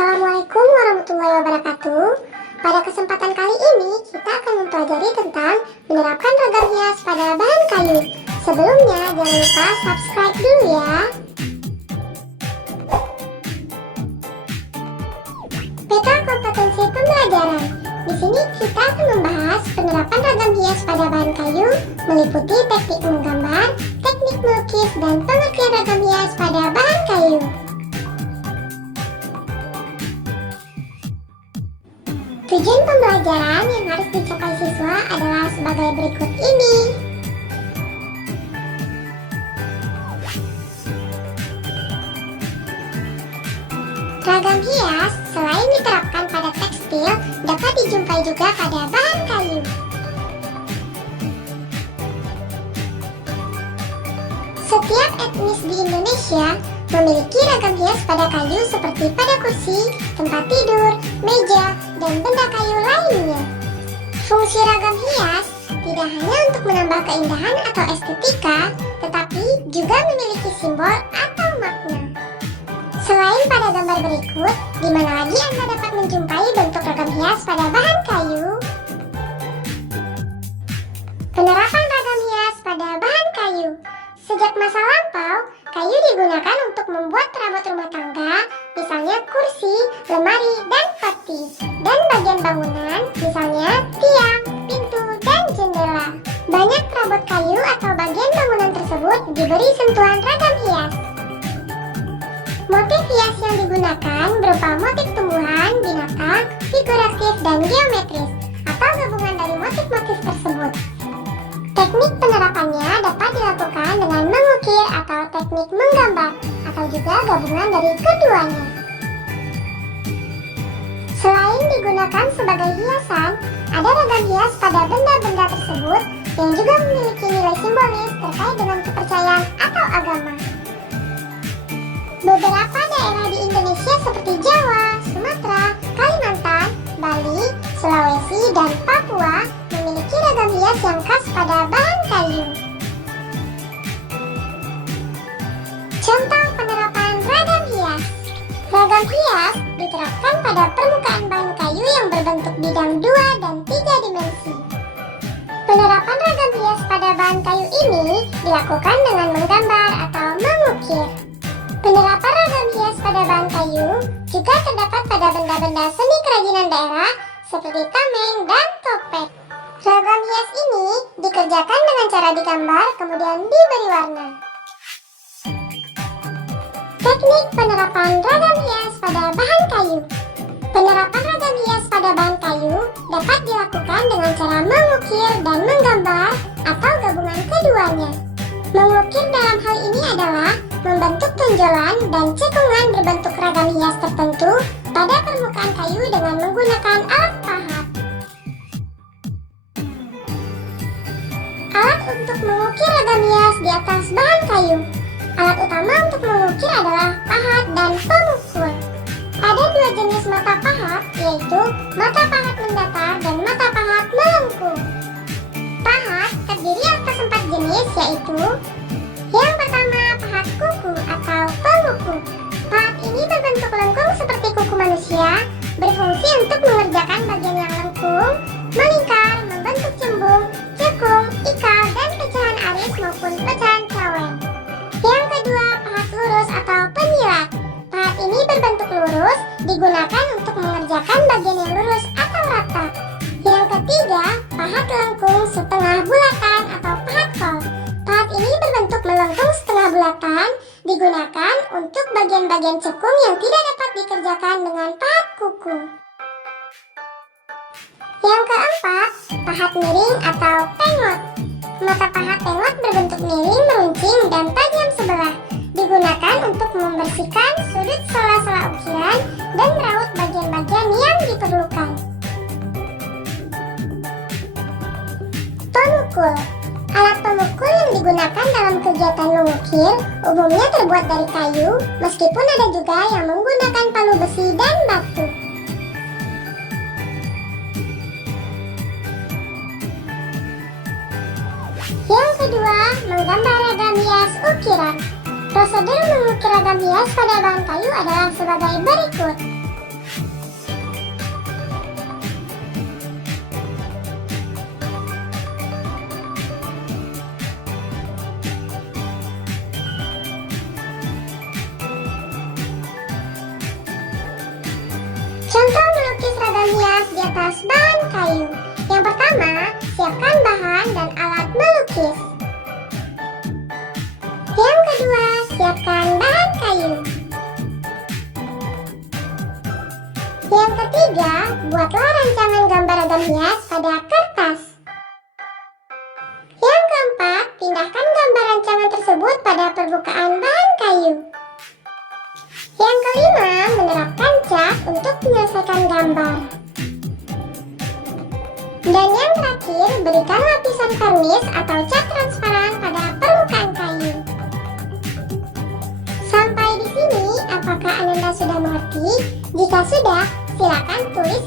Assalamualaikum warahmatullahi wabarakatuh. Pada kesempatan kali ini kita akan mempelajari tentang menerapkan ragam hias pada bahan kayu. Sebelumnya jangan lupa subscribe dulu ya. Peta kompetensi pembelajaran. Di sini kita akan membahas penerapan ragam hias pada bahan kayu, meliputi teknik menggambar, teknik melukis, dan pengertian ragam hias pada bahan kayu. Tujuan pembelajaran yang harus dicapai siswa adalah sebagai berikut ini. Ragam hias selain diterapkan pada tekstil, dapat dijumpai juga pada bahan kayu. Setiap etnis di Indonesia memiliki ragam hias pada kayu seperti pada kursi, tempat tidur, meja, dan benda kayu lainnya. Fungsi ragam hias tidak hanya untuk menambah keindahan atau estetika, tetapi juga memiliki simbol atau makna. Selain pada gambar berikut, di mana lagi Anda dapat menjumpai bentuk ragam hias pada bahan kayu? Penerapan ragam hias pada bahan kayu. Sejak masa lampau, kayu digunakan untuk membuat perabot rumah tangga, misalnya kursi, lemari, dan peti, dan bagian bangunan, misalnya tiang, pintu, dan jendela. Banyak perabot kayu atau bagian bangunan tersebut diberi sentuhan ragam hias. Motif hias yang digunakan berupa motif tumbuhan, binatang, figuratif, dan geometris, atau gabungan dari motif-motif tersebut. Teknik penerapannya dapat dilakukan dengan mengukir atau teknik menggambar, atau juga gabungan dari keduanya. Selain digunakan sebagai hiasan, ada ragam hias pada benda-benda tersebut yang juga memiliki nilai simbolis terkait dengan kepercayaan atau agama. Beberapa daerah di Indonesia seperti Jawa, Sumatera, Kalimantan, Bali, Sulawesi, dan Papua memiliki ragam hias yang khas pada bahan kayu. Contoh penerapan ragam hias. Ragam hias diterapkan pada permukaan bahan kayu yang berbentuk bidang 2 dan 3 dimensi. Penerapan ragam hias pada bahan kayu ini dilakukan dengan menggambar atau mengukir. Penerapan ragam hias pada bahan kayu juga terdapat pada benda-benda seni kerajinan daerah seperti tameng dan topeng. Ragam hias ini dikerjakan dengan cara digambar kemudian diberi warna. Teknik penerapan ragam hias pada bahan kayu. Penerapan ragam hias pada bahan kayu dapat dilakukan dengan cara mengukir dan menggambar atau gabungan keduanya. Mengukir dalam hal ini adalah membentuk tonjolan dan cekungan berbentuk ragam hias tertentu pada permukaan kayu dengan menggunakan alat pahat. Alat untuk mengukir ragam hias di atas bahan kayu. Alat utama untuk mengukir adalah pahat dan pemukul. Ada dua jenis mata pahat, yaitu mata pahat mendatar dan mata pahat melengkung. Pahat terdiri atas 4 jenis, yaitu yang pertama pahat kuku atau pemuku. Pahat ini berbentuk lengkung seperti kuku manusia, berfungsi untuk mengerjakan bagian yang lengkung, melingkar, membentuk cembung, cekung, ikal, dan pecahan aris maupun pecahan cawen. Yang kedua pahat lurus atau penyilat. Pahat ini berbentuk lurus, digunakan untuk mengerjakan bagian yang lurus atau rata. Yang ketiga pahat lengkung setengah bulatan atau pahat kol. Pahat ini berbentuk melengkung setengah bulatan, digunakan untuk bagian-bagian cekung yang tidak dapat dikerjakan dengan pahat kuku. Yang keempat, pahat miring atau pengot. Mata pahat pengot berbentuk miring, meruncing, dan tajam sebelah, digunakan untuk membersihkan sudut sela-sela ukiran dan meraut bagian-bagian yang diperlukan. Pemukul. Alat pemukul yang digunakan dalam kegiatan mengukir umumnya terbuat dari kayu, meskipun ada juga yang menggunakan palu besi dan batu. Yang kedua, menggambar ragam hias ukiran. Prosedur mengukir ragam hias pada bahan kayu adalah sebagai berikut. Contoh melukis ragam hias di atas bahan kayu. Yang pertama, siapkan bahan dan alat melukis. Yang kedua, siapkan bahan kayu. Yang ketiga, buatlah rancangan gambar ragam hias pada kertas. Yang keempat, pindahkan gambar rancangan tersebut pada permukaan bahan kayu. Yang kelima, menerapkan cat untuk menyelesaikan gambar. Dan yang terakhir, berikan lapisan varnis atau cat transparan pada permukaan kayu. Sampai di sini, apakah Ananda sudah mengerti? Jika sudah, silakan tulis